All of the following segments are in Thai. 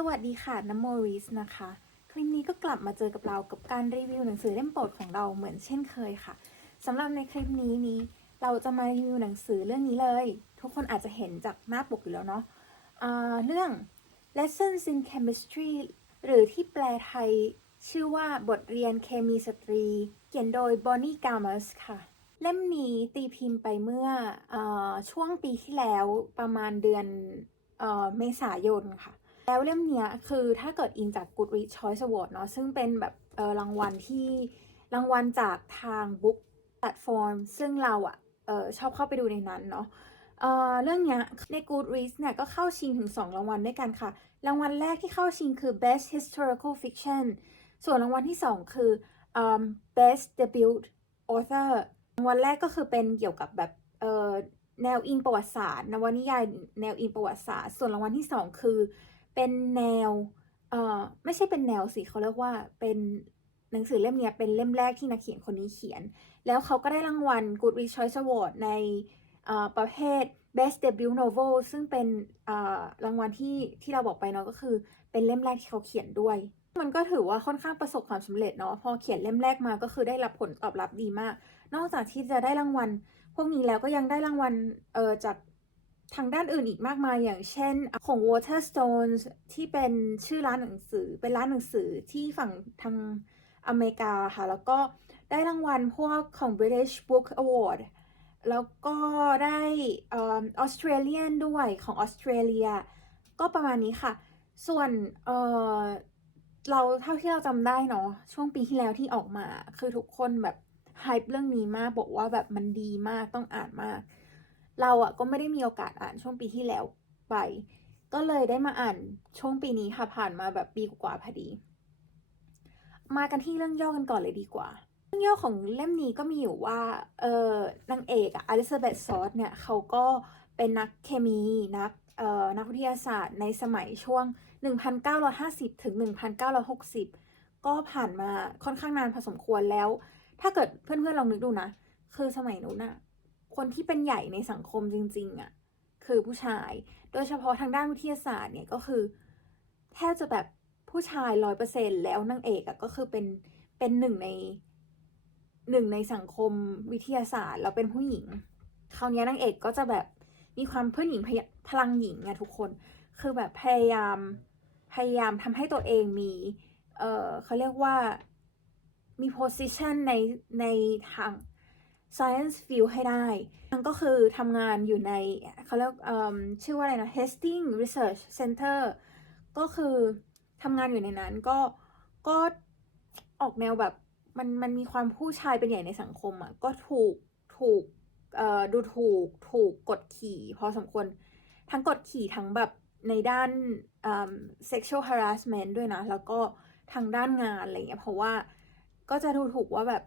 สวัสดีค่ะน้ำโมริสนะคะ คลิปนี้ก็กลับมาเจอกับเรากับการรีวิวหนังสือเล่มโปรดของเราเหมือนเช่นเคยค่ะสำหรับในคลิปนี้นี้ เราจะมารีวิวหนังสือเรื่องนี้เลย ทุกคนอาจจะเห็นจากหน้าปกอยู่แล้วเนาะอ่าเรื่อง Lessons in Chemistry หรือที่แปลไทย ชื่อว่าบทเรียนเคมีสตรี เขียนโดย Bonnie Gamos ค่ะ เล่มนี้ตีพิมพ์ไปเมื่ออช่วงปีที่แล้วประมาณเดือนเอเมษายนค่ะ แล้วเล่มเนี้ยคือถ้าเกิดอิงจาก Goodreads Choice Award เนาะซึ่งเป็นแบบเออรางวัลที่รางวัลจากทาง Book Platform ซึ่งเราอะเออชอบเข้าไปดูในนั้นเนาะเออเรื่องเนี้ยใน Goodreads เนี่ยก็เข้าชิงถึง 2 รางวัลด้วยกันค่ะ รางวัลแรกที่เข้าชิงคือ Best Historical Fiction ส่วนรางวัลที่ 2 คืออ Best Debut Author รางวัลแรกก็คือเป็นเกี่ยวกับแบบเออแนวอิงประวัติศาสตร์นวนิยายแนวอิงประวัติศาสตร์ ส่วนรางวัลที่ 2 คือ เป็นแนวเอ่อไม่ใช่เป็นแนวสิเขาเรียกว่าเป็นหนังสือเล่มนี้เป็นเล่มแรกที่นักเขียนคนนี้เขียน แล้วเขาก็ได้รางวัล Goodreads Choice Award ในประเภท Best Debut Novel ซึ่งเป็นรางวัลที่ที่เราบอกไปเนาะก็คือเป็นเล่มแรกที่เขาเขียนด้วย มันก็ถือว่าค่อนข้างประสบความสำเร็จเนาะพอเขียนเล่มแรกมาก็คือได้รับผลตอบรับดีมาก นอกจากที่จะได้รางวัล พวกนี้แล้วก็ยังได้รางวัลเออจาก ทางด้านอื่นอีกมากมายอย่างเช่นของ Waterstones ที่เป็นชื่อร้านหนังสือ เป็นร้านหนังสือที่ฝั่งทางอเมริกาค่ะ แล้วก็ได้รางวัลพวกของ British Book Award แล้วก็ได้ออสเตรเลียนด้วยของออสเตรเลีย ก็ประมาณนี้ค่ะ ส่วนเออเราเท่าที่เราจำได้เนาะช่วงปีที่แล้วที่ออกมา คือทุกคนแบบไฮป์เรื่องนี้มากบอกว่าแบบมันดีมากต้องอ่านมาก เราอะก็ไม่ได้มีโอกาสอ่านช่วงปีที่แล้วไป ก็เลยได้มาอ่านช่วงปีนี้ค่ะผ่านมาแบบปีกว่าพอดี มากันที่เรื่องย่อกันก่อนเลยดีกว่า เรื่องย่อของเล่มนี้ก็มีอยู่ว่าเออนางเอกอะอลิซาเบธซอสเนี่ยเขาก็เป็นนักเคมีนักเอ่อนักวิทยาศาสตร์ในสมัยช่วง 1950 ถึง 1960 ก็ผ่านมาค่อนข้างนานพอสมควรแล้ว ถ้าเกิดเพื่อนๆลองนึกดูนะ คือสมัยนู้นอะ คนที่เป็นใหญ่ในสังคมจริงๆอะคือผู้ชาย โดยเฉพาะทางด้านวิทยาศาสตร์เนี่ยก็คือ แทบจะแบบผู้ชายร้อยเปอร์เซ็นแล้วนางเอกอะก็คือเป็นเป็นหนึ่งในหนึ่งในสังคมวิทยาศาสตร์แล้วเป็นผู้หญิงคราวนี้นางเอกก็จะแบบมีความเพื่อนหญิงพพลังหญิงไงทุกคน คือแบบพยายามพยายามทำให้ตัวเองมี เออเขาเรียกว่ามี position ในในทาง science field ให้ได้นั่นก็คือทำงานอยู่ในเขาเรียกชื่อว่าอะไรนะ Hastings Research Center ก็คือทำงานอยู่ในนั้นก็ก็ออกแนวแบบมันมันมีความผู้ชายเป็นใหญ่ในสังคมอะก็ถูกถูกดูถูกถูกกดขี่พอสมควร ทั้งกดขี่ทั้งแบบในด้านเอิ่ม sexual harassment ด้วยนะ แล้วก็ทางด้านงานอะไรเงี้ยเพราะว่าก็จะดูถูกว่าแบบ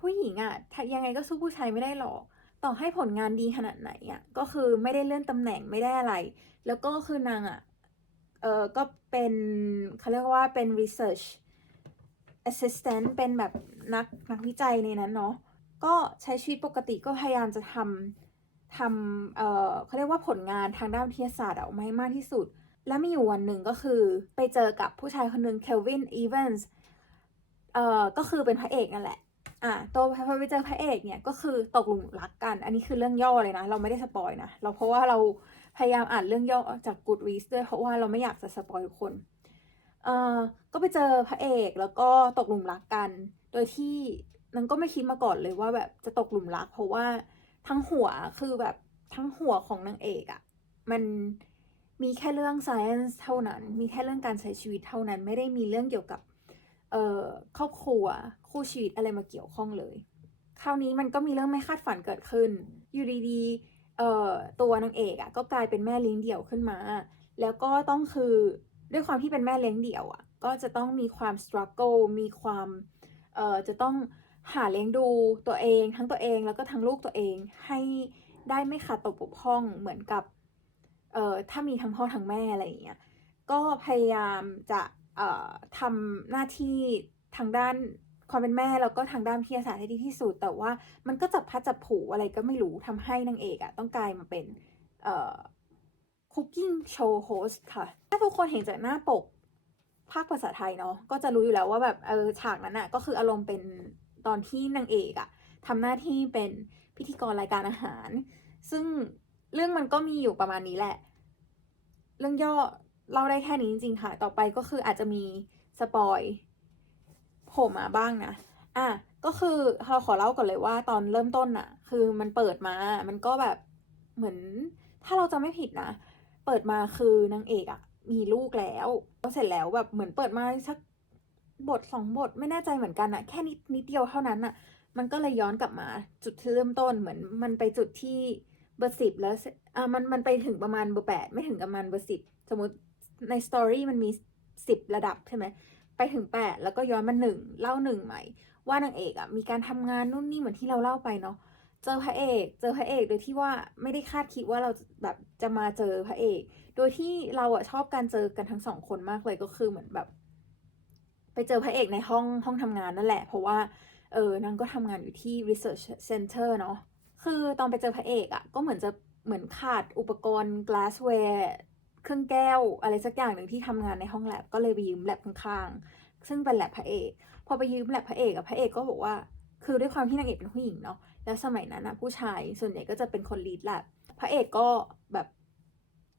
ผู้หญิงอะ่ะยังไงก็สู้ผู้ชายไม่ได้หรอก ต่อให้ผลงานดีขนาดไหนอะ่ะก็คือไม่ได้เลื่อนตำแหน่งไม่ได้อะไร แล้วก็คือนางอะ่ะเออก็เป็นเขาเรียกว่าเป็น research assistant เป็นแบบนักนักวิจัยในนั้นเนาะ ก็ใช้ชีวิตปกติก็พยายามจะทำทำเออเขาเรียกว่าผลงานทางด้านวิทยาศาสตร์ออกมาให้มากที่สุด แล้วมีอยู่วันหนึ่งก็คือไปเจอกับผู้ชายคนหนึ่งเคลวินอีเวนส์เอ่อก็คือเป็นพระเอกนั่นแหละ อะตัวพอไปเจอพระเอกเนี่ยก็คือตกหลุมรักกัน อันนี้คือเรื่องย่อเลยนะ เราไม่ได้สปอยนะ เราเพราะว่าเราพยายามอ่านเรื่องย่อจาก Goodreads ด้วยเพราะว่าเราไม่อยากจะสปอยทุกคน เอ่อ ก็ไปเจอพระเอกแล้วก็ตกหลุมรักกัน โดยที่นางก็ไม่คิดมาก่อนเลยว่าแบบจะตกหลุมรัก เพราะว่าทั้งหัวคือแบบทั้งหัวของนางเอกอะ่ะมันมีแค่เรื่อง science เท่านั้น มีแค่เรื่องการใช้ชีวิตเท่านั้น ไม่ได้มีเรื่องเกี่ยวกับ เอ่อ ครอบครัว คู่ชีวิตอะไรมาเกี่ยวข้องเลย คราวนี้มันก็มีเรื่องไม่คาดฝันเกิดขึ้น อยู่ดีๆเอ่อตัวนางเอกอะ่ะก็กลายเป็นแม่เลี้ยงเดี่ยวขึ้นมา แล้วก็ต้องคือด้วยความที่เป็นแม่เลี้ยงเดี่ยวอะ่ะก็จะต้องมีความ struggle มีความเอ่อจะต้องหาเลี้ยงดูตัวเอง ทั้งตัวเองแล้วก็ทั้งลูกตัวเองให้ได้ไม่ขาดตกบกพร่องเหมือนกับเอ่อถ้ามีทั้งพ่อทั้งแม่อะไรอย่างเงี้ยก็พยายามจะเอ่อทำหน้าที่ทางด้าน ความเป็นแม่แล้วก็ทางด้านวิทยาศาสตร์ให้ดีที่สุด แต่ว่ามันก็จับพัดจับผูอะไรก็ไม่รู้ทำให้นางเอกอะต้องกลายมาเป็นเอ่อ Cooking Show Host ค่ะ ถ้าทุกคนเห็นจากหน้าปกภาคภาษาไทยเนาะก็จะรู้อยู่แล้วว่าแบบเออฉากนั้นอะก็คืออารมณ์เป็นตอนที่นางเอกอะทำหน้าที่เป็นพิธีกรรายการอาหาร ซึ่งเรื่องมันก็มีอยู่ประมาณนี้แหละ เรื่องย่อเล่าได้แค่นี้จริงๆค่ะ ต่อไปก็คืออาจจะมีสปอย โผล่มาบ้างนะ อะ ก็คือเราขอเล่าก่อนเลยว่าตอนเริ่มต้นน่ะคือมันเปิดมา มันก็แบบเหมือน ถ้าเราจะไม่ผิดนะ เปิดมาคือนางเอกอะมีลูกแล้วแล้วเสร็จแล้วแบบเหมือนเปิดมาสักบทสองบทไม่แน่ใจเหมือนกันอะแค่นิดนิดเดียวเท่านั้นอะมันก็เลยย้อนกลับมา จุดเริ่มต้นเหมือนมันไปจุดที่เบอร์สิบแล้วอะมันมันไปถึงประมาณเบอร์แปดไม่ถึงประมาณเบอร์สิบสมมติในสตอรี่มันมีสิบระดับใช่ไหม ไปถึงแปดแล้วก็ย้อนมาหนึ่งเล่าหนึ่งใหม่ ว่านางเอกอะมีการทำงานนู่นนี่เหมือนที่เราเล่าไปเนาะเจอพระเอก เจอพระเอกโดยที่ว่าไม่ได้คาดคิดว่าเราแบบจะมาเจอพระเอก โดยที่เราอะชอบการเจอกันทั้งสองคนมากเลยก็คือเหมือนแบบ ไปเจอพระเอกในห้องห้องทำงานนั่นแหละ เพราะว่าเออนางก็ทำงานอยู่ที่ research center เนาะคือตอนไปเจอพระเอกอะก็เหมือนจะเหมือนขาดอุปกรณ์ glassware เครื่องแก้วอะไรสักอย่างหนึ่งที่ทำงานในห้องแลบก็เลยไปยืมแลบข้างๆ ซึ่งเป็นแลบพระเอก พอไปยืมแลบพระเอกอะพระเอกก็บอกว่า คือด้วยความที่นางเอกเป็นผู้หญิงเนาะ แล้วสมัยนั้นนะผู้ชายส่วนใหญ่ก็จะเป็นคนลีดแลบพระเอกก็แบบ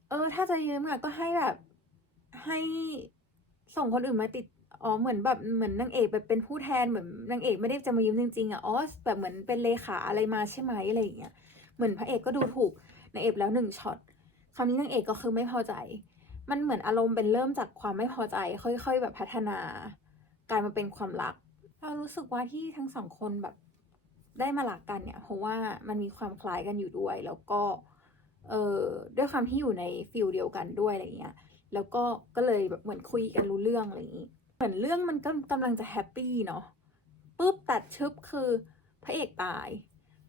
เออ ถ้าจะยืมอะก็ให้แบบให้ส่งคนอื่นมาติด อ๋อ เหมือนแบบเหมือนนางเอกแบบเป็นผู้แทนเหมือนนางเอกไม่ได้จะมายืมจริงๆอะอ๋อ แบบเหมือนเป็นเลขาอะไรมาใช่ไหมอะไรอย่างเงี้ย เหมือนพระเอกก็ดูถูกนางเอกแล้วหนึ่งช็อต คราวนี้นางเอกก็คือไม่พอใจ มันเหมือนอารมณ์เป็นเริ่มจากความไม่พอใจ ค่อย ๆ แบบพัฒนากลายมาเป็นความรัก เรารู้สึกว่าที่ทั้งสองคนแบบได้มาหลักกันเนี่ย เพราะว่ามันมีความคล้ายกันอยู่ด้วย แล้วก็ เออด้วยความที่อยู่ในฟิลเดียวกันด้วยอะไรเงี้ย แล้วก็ก็เลยแบบเหมือนคุยกันรู้เรื่องอะไรอย่างนี้ เหมือนเรื่องมันก็กำลังจะแฮปปี้เนาะปุ๊บตัดชึบคือพระเอกตาย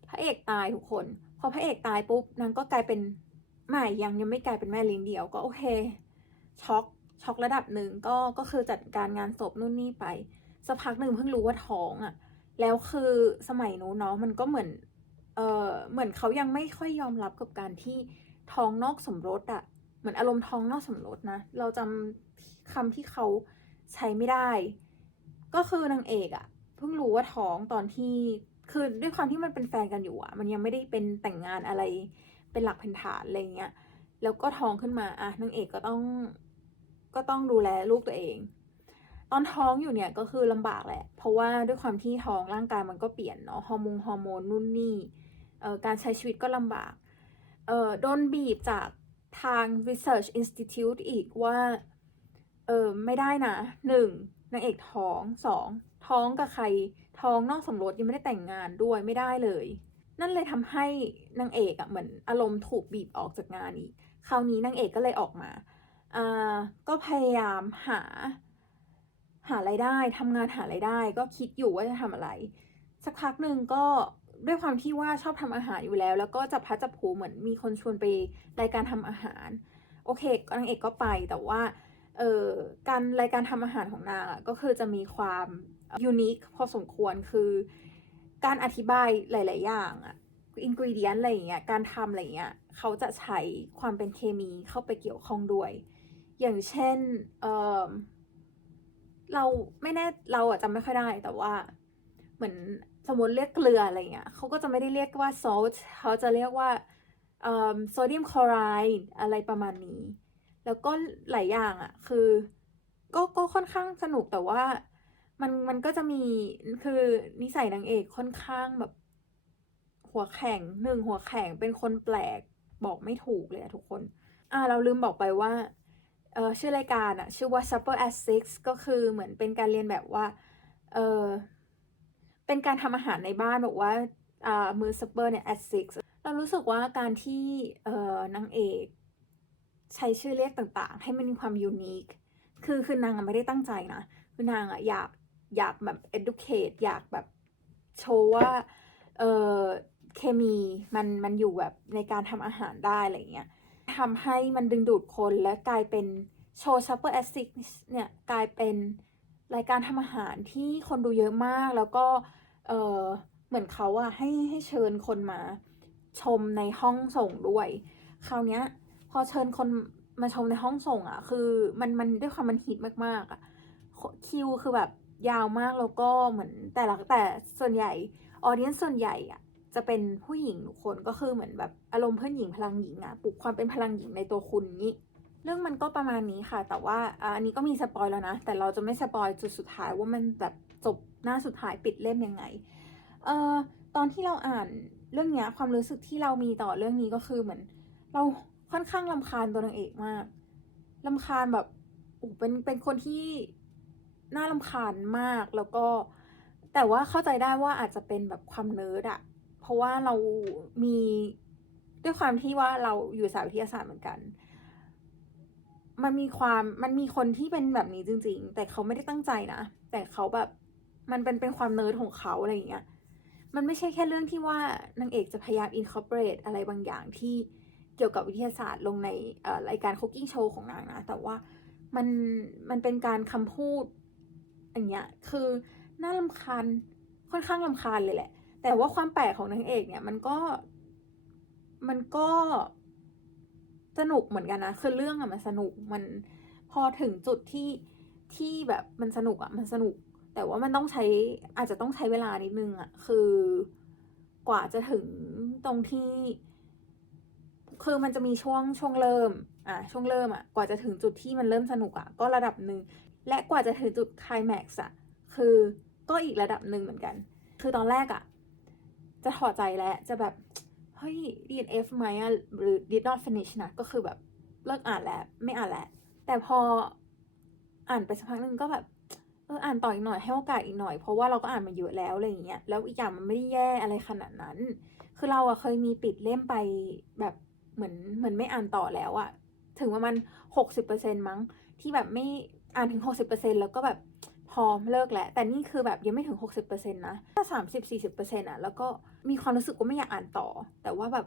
พระเอกตายทุกคน พอพระเอกตายปุ๊บนางก็กลายเป็น ไม่ยังยังไม่กลายเป็นแม่เลี้ยงเดี่ยวก็โอเคช็อกช็อกระดับหนึ่งก็ก็คือจัดการงานศพนู่นนี่ไปสักพักหนึ่งเพิ่งรู้ว่าท้องอะ่ะ แล้วคือสมัยนู้นเนาะมันก็เหมือนเออเหมือนเขายังไม่ค่อยยอมรับกับการที่ท้องนอกสมรสอะ่ะเหมือนอารมณ์ท้องนอกสมรสนะ เราจำคำที่เขาใช้ไม่ได้ ก็คือนางเอกอะ่ะเพิ่งรู้ว่าท้องตอนที่คือด้วยความที่มันเป็นแฟนกันอยู่อะ่ะ มันยังไม่ได้เป็นแต่งงานอะไร เป็นหลักเป็นฐานอะไรเงี้ยแล้วก็ท้องขึ้นมาอะนางเอกก็ต้องก็ต้องดูแลลูกตัวเอง ตอนท้องอยู่เนี่ยก็คือลำบากแหละ เพราะว่าด้วยความที่ท้องร่างกายมันก็เปลี่ยนเนาะฮอร์โมนฮอร์โมนนู่นนี่เอ่อการใช้ชีวิตก็ลำบากเอ่อโดนบีบจากทาง Research Institute อีกว่าเออไม่ได้นะหนึ่งนางเอกท้องสองท้องกับใครท้องนอกสมรสยังไม่ได้แต่งงานด้วยไม่ได้เลย นั่นเลยทำให้นางเอกอะเหมือนอารมณ์ถูกบีบออกจากงานอีก คราวนี้นางเอกก็เลยออกมาอ่าก็พยายามหา หาไรายได้ทำงานหาไรายได้ ก็คิดอยู่ว่าจะทำอะไร สักพักหนึ่งก็ด้วยความที่ว่าชอบทำอาหารอยู่แล้ว แล้วก็จับพัดจับผูเหมือนมีคนชวนไปรายการทำอาหาร โอเคนางเอกก็ไปแต่ว่าเอ่อการรายการทำอาหารของนางอะก็คือจะมีความยูนิคพอสมควรคือ การอธิบายหลาย ๆ อย่างอะอินกรีเดียนอะไรอย่างเงี้ยการทำอะไรอย่างเงี้ยเขาจะใช้ความเป็นเคมีเข้าไปเกี่ยวข้องด้วย อย่างเช่นเออเราไม่แน่เราอะจำไม่ค่อยได้แต่ว่า เหมือนสมมติเรียกเกลืออะไรเงี้ยเขาก็จะไม่ได้เรียกว่า salt เขาจะเรียกว่าโซเดียมคลอไรด์อะไรประมาณนี้ แล้วก็หลายอย่างอะคือก็ก็ค่อนข้างสนุกแต่ว่า มันมันก็จะมีคือนิสัยนางเอกค่อนข้างแบบ หัวแข็งหนึ่งหัวแข็งเป็นคนแปลกบอกไม่ถูกเลยอะทุกคน อ่าเราลืมบอกไปว่าเออชื่อรายการอะชื่อว่า Supper at Six ก็คือเหมือนเป็นการเรียนแบบว่าเออเป็นการทำอาหารในบ้านบอกว่าอ่ามือ Supper เนี่ย at six เรารู้สึกว่าการที่เออนางเอกใช้ชื่อเรียกต่างๆ ให้มันมีความยูนิคคือคือนางไม่ได้ตั้งใจนะ คือนางอะอยาก อยากแบบ educate อยากแบบโชว์ว่าเออเคมีมันมันอยู่แบบในการทำอาหารได้อะไรเงี้ยทำให้มันดึงดูดคนและกลายเป็นโชว์ Super a s i c เนี่ยกลายเป็นรายการทำอาหารที่คนดูเยอะมากแล้วก็เออเหมือนเขาอะให้ให้เชิญคนมาชมในห้องส่งด้วย คราวเนี้ยพพอเชิญคนมาชมในห้องส่งอะคือมันมันด้วยความมันฮิตมากๆอะคิวคือแบบ ยาวมากแล้วก็เหมือนแต่ละแต่ส่วนใหญ่ออเดียนส่วนใหญ่อะจะเป็นผู้หญิงทุกคนก็คือเหมือนแบบอารมณ์เพื่อนหญิงพลังหญิงอะปลุกความเป็นพลังหญิงในตัวคุณนี้เรื่องมันก็ประมาณนี้ค่ะ แต่ว่าอันนี้ก็มีสปอยแล้วนะ แต่เราจะไม่สปอยจุดสุดท้ายว่ามันแบบจบหน้าสุดท้ายปิดเล่มยังไง เอ่อตอนที่เราอ่านเรื่องเนี้ยความรู้สึกที่เรามีต่อเรื่องนี้ก็คือเหมือน เราค่อนข้างลำคาญตัวนางเอกมากลำคาญแบบอ้เป็นเป็นคนที่ น่าลำคาญมากแล้วก็ แต่ว่าเข้าใจได้ว่าอาจจะเป็นแบบความเนิร์ดอะเพราะว่าเรามีด้วยความที่ว่าเราอยู่สายวิทยาศาสตร์เหมือนกัน มันมีความมันมีคนที่เป็นแบบนี้จริง ๆ แต่เขาไม่ได้ตั้งใจนะ แต่เขาแบบมันเป็นเป็นความเนิร์ดของเขาอะไรอย่างเงี้ย มันไม่ใช่แค่เรื่องที่ว่านางเอกจะพยายาม incorporate อะไรบางอย่างที่เกี่ยวกับวิทยาศาสตร์ลงในรายการ cooking show ของนางนะ แต่ว่ามันมันเป็นการคำพูด อย่างเงี้ยคือน่าลำคาญค่อนข้างลำคาญเลยแหละ แต่ว่าความแปลกของนางเอกเนี่ยมันก็มันก็สนุกเหมือนกันนะคือเรื่องอะมันสนุกมันพอถึงจุดที่ที่แบบมันสนุกอะมันสนุก แต่ว่ามันต้องใช้อาจจะต้องใช้เวลานิดนึงอะคือกว่าจะถึงตรงที่ คือมันจะมีช่วงช่วงเริ่มอะช่วงเริ่มอะกว่าจะถึงจุดที่มันเริ่มสนุกอะก็ระดับหนึ่ง และกว่าจะถึงจุดคลแม็กซ์อะคือก็อีกระดับหนึ่งเหมือนกัน คือตอนแรกอะจะถอดใจแล้วจะแบบ เฮ้ย DNF ไหมอะหรือ did not finish นะ ก็คือแบบเลิกอ่านแล้ว ไม่อ่านแล้ว แต่พออ่านไปสักพักหนึ่งก็แบบเอออ่านต่ออีกหน่อยให้โอกาสอีกหน่อยเพราะว่าเราก็อ่านมาเยอะแล้วอะไรอย่างเงี้ยแล้วอีกอย่างมันไม่ได้แย่อะไรขนาดนั้น คือเราอะเคยมีปิดเล่มไปแบบเหมือนเหมือนไม่อ่านต่อแล้วอะถึงประมาณหกสิบเปอร์เซ็นต์มั้งที่แบบไม่ อ่านถึงหกสิบเปอร์เซ็นแล้วก็แบบพอเลิกแล้วแต่นี่คือแบบยังไม่ถึงหกสิบเปอร์เซ็นนะถ้าสามสิบสี่สิบเปอร์เซ็นอะแล้วก็มีความรู้สึกว่าไม่อยากอ่านต่อ แต่ว่าแบบ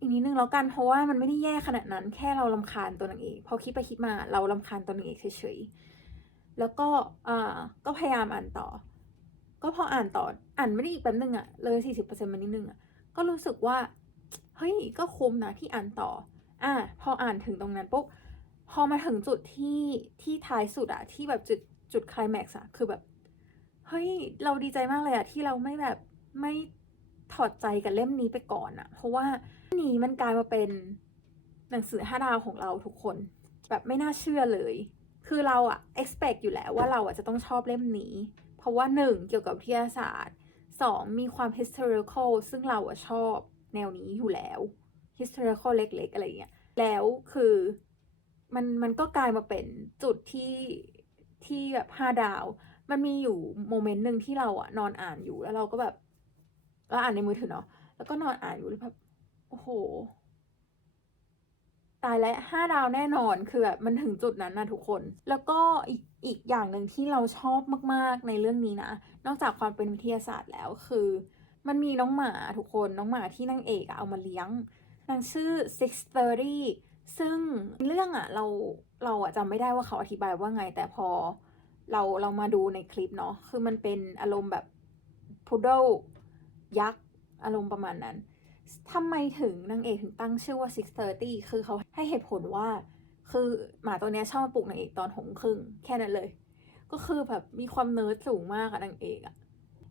อีกนิดนึงแล้วกันเพราะว่ามันไม่ได้แย่ขนาดนั้น แค่เราลำคาญตัวนางเอกพอคิดไปคิดมาเราลำคาญตัวนางเอกเฉยๆแล้วก็อ่าก็พยายามอ่านต่อ ก็พออ่านต่ออ่านไม่ได้อีกแป๊บนึงอะเลยสี่สิบเปอร์เซ็นต์มานิดนึงอะก็รู้สึกว่าเฮ้ยก็คุ้มนะที่อ่านต่ออะพออ่านถึงตรงนั้นปุ๊บ พอมาถึงจุดที่ที่ท้ายสุดอะที่แบบจุดจุดคลแม็กซ์อะคือแบบเฮ้ยเราดีใจมากเลยอะที่เราไม่แบบไม่ถอดใจกับเล่มนี้ไปก่อนอะเพราะว่านี้มันกลายมาเป็นหนังสือห้าดาวของเราทุกคน แบบไม่น่าเชื่อเลย คือเราอะ expect อยู่แล้วว่าเราอะจะต้องชอบเล่มนี้ เพราะว่าหนึ่งเกี่ยวกับวิทยาศาสตร์สองมีความ historical ซึ่งเราอะชอบแนวนี้อยู่แล้ว historical เล็กๆ อะไรเงี้ย แล้วคือ มันมันก็กลายมาเป็นจุดที่ที่แบบห้าดาว มันมีอยู่โมเมนต์หนึ่งที่เราอะนอนอ่านอยู่แล้วเราก็แบบเราอ่านในมือถือเนาะแล้วก็นอนอ่านอยู่แล้วแบบโอ้โห ตายแล้วห้าดาวแน่นอนคือแบบมันถึงจุดนั้นนะทุกคน แล้วก็อีกอีกอย่างหนึ่งที่เราชอบมากๆในเรื่องนี้นะ นอกจากความเป็นวิทยาศาสตร์แล้วคือ มันมีน้องหมาทุกคนน้องหมาที่นางเอกอะเอามาเลี้ยงนางชื่อ six thirty ซึ่งเรื่องอะเราเราอะจำไม่ได้ว่าเขาอธิบายว่าไง แต่พอเราเรามาดูในคลิปเนาะคือมันเป็นอารมณ์แบบ poodle ยักษ์อารมณ์ประมาณนั้นทำไมถึงนางเอกถึงตั้งชื่อว่า 630 คือเขาให้เหตุผลว่า คือหมาตัวนี้ชอบมาปลุกนางเอกตอนหงครึ่งแค่นั้นเลย ก็คือแบบมีความเนิร์ดสูงมากอะนางเอกอะ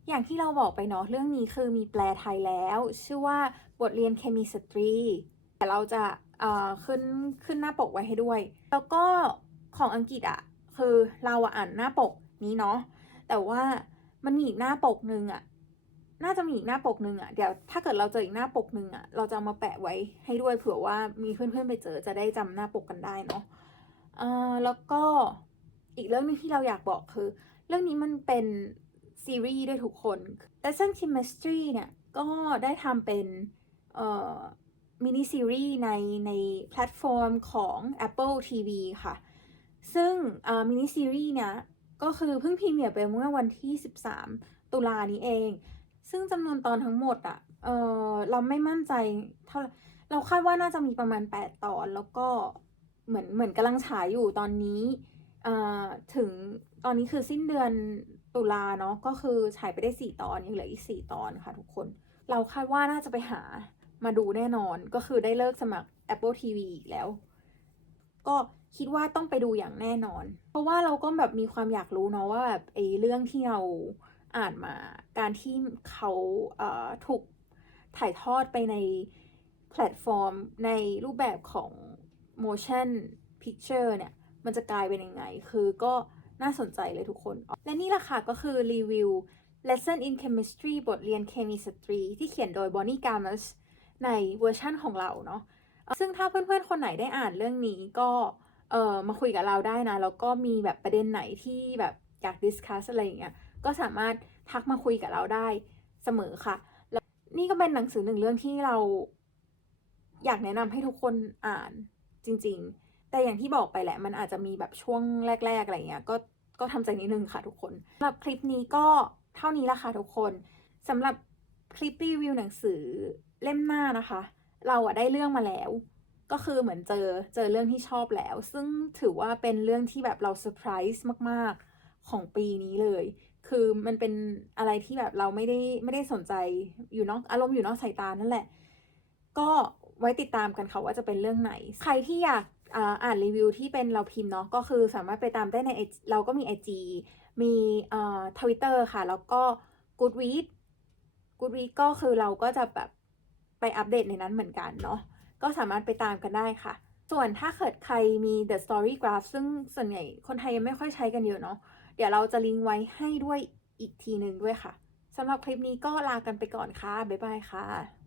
อย่างที่เราบอกไปเนาะเรื่องนี้คือมีแปลไทยแล้ว ชื่อว่าบทเรียนเคมีสตรี แต่เราจะ เอ่อขึ้นขึ้นหน้าปกไว้ให้ด้วย แล้วก็ของอังกฤษอะคือเราอ่านหน้าปกนี้เนาะแต่ว่ามันมีอีกหน้าปกหนึ่งอะน่าจะมีอีกหน้าปกหนึ่งอะเดี๋ยวถ้าเกิดเราเจออีกหน้าปกหนึ่งอะเราจะามาแปะไว้ให้ด้วยเผื่อว่ามีเพื่อนๆไปเจอจะได้จำหน้าปกกันได้เนาะเอ่อแล้วก็อีกเรื่องหนึงที่เราอยากบอกคือ เรื่องนี้มันเป็นซีรีส์ด้วยทุกคน Lesson Chemistry เนี่ยก็ได้ทำเป็นเอ่อ มินิซีรีส์ในในแพลตฟอร์มของ Apple TV ค่ะ ซึ่งมินิซีรีส์เนี่ยก็คือเพิ่งพรีเมียร์ไปเมื่อวันที่ 13 ตุลานี้เอง ซึ่งจำนวนตอนทั้งหมดอะเออเราไม่มั่นใจเท่าไหร่เราคาดว่าน่าจะมีประมาณ 8 ตอน แล้วก็เหมือนเหมือนกำลังฉายอยู่ตอนนี้เอ่อถึงตอนนี้คือสิ้นเดือนตุลาเนาะก็คือฉายไปได้ 4 ตอนยังเหลืออีก 4 ตอนค่ะทุกคน เราคาดว่าน่าจะไปหา มาดูแน่นอนก็คือได้เลิกสมัคร Apple TV อีกแล้ว ก็คิดว่าต้องไปดูอย่างแน่นอน เพราะว่าเราก็แบบมีความอยากรู้เนาะว่าแบบไอ้เรื่องที่เราอ่านมาการที่เขาเอ่อถูกถ่ายทอดไปในแพลตฟอร์มในรูปแบบของ motion picture เนี่ย มันจะกลายเป็นยังไง คือก็น่าสนใจเลยทุกคน และนี่แหละค่ะก็คือรีวิว Lesson in Chemistry บทเรียนเคมีสตรี ที่เขียนโดย Bonnie Gamas ในเวอร์ชั่นของเราเนาะซึ่งถ้าเพื่อนๆ คนไหนได้อ่านเรื่องนี้ก็เออมาคุยกับเราได้นะ แล้วก็มีแบบประเด็นไหนที่แบบอยากดิสคัสอะไรอย่างเงี้ยก็สามารถทักมาคุยกับเราได้เสมอค่ะ แล้วนี่ก็เป็นหนังสือหนึ่งเรื่องที่เราอยากแนะนำให้ทุกคนอ่านจริง ๆ แต่อย่างที่บอกไปแหละ มันอาจจะมีแบบช่วงแรก ๆ อะไรเงี้ย ก็ก็ทำใจนิดนึงค่ะทุกคนสำหรับคลิปนี้ก็เท่านี้ละค่ะทุกคนสำหรับคลิปรีวิวหนังสือ เล่มหน้านะคะ เราอะได้เรื่องมาแล้ว ก็คือเหมือนเจอเจอเรื่องที่ชอบแล้ว ซึ่งถือว่าเป็นเรื่องที่แบบเราเซอร์ไพรส์มาก ๆ ของปีนี้เลย คือมันเป็นอะไรที่แบบเราไม่ได้ไม่ได้สนใจอยู่นอกอารมณ์อยู่นอกสายตานั่นแหละ ก็ไว้ติดตามกันค่ะว่าจะเป็นเรื่องไหน ใครที่อยากอ่าอ่านรีวิวที่เป็นเราพิมพ์เนาะก็คือสามารถไปตามได้ในเราก็มี IG มีเอ่อทวิตเตอร์ค่ะ แล้วก็ Goodread Goodread ก็คือเราก็จะแบบ ไปอัปเดตในนั้นเหมือนกันเนาะก็สามารถไปตามกันได้ค่ะ ส่วนถ้าเกิดใครมี The Story Graph ซึ่งส่วนใหญ่คนไทยยังไม่ค่อยใช้กันเยอะเนาะเดี๋ยวเราจะลิงก์ไว้ให้ด้วยอีกทีหนึ่งด้วยค่ะสำหรับคลิปนี้ก็ลากันไปก่อนค่ะ บ๊ายบายค่ะ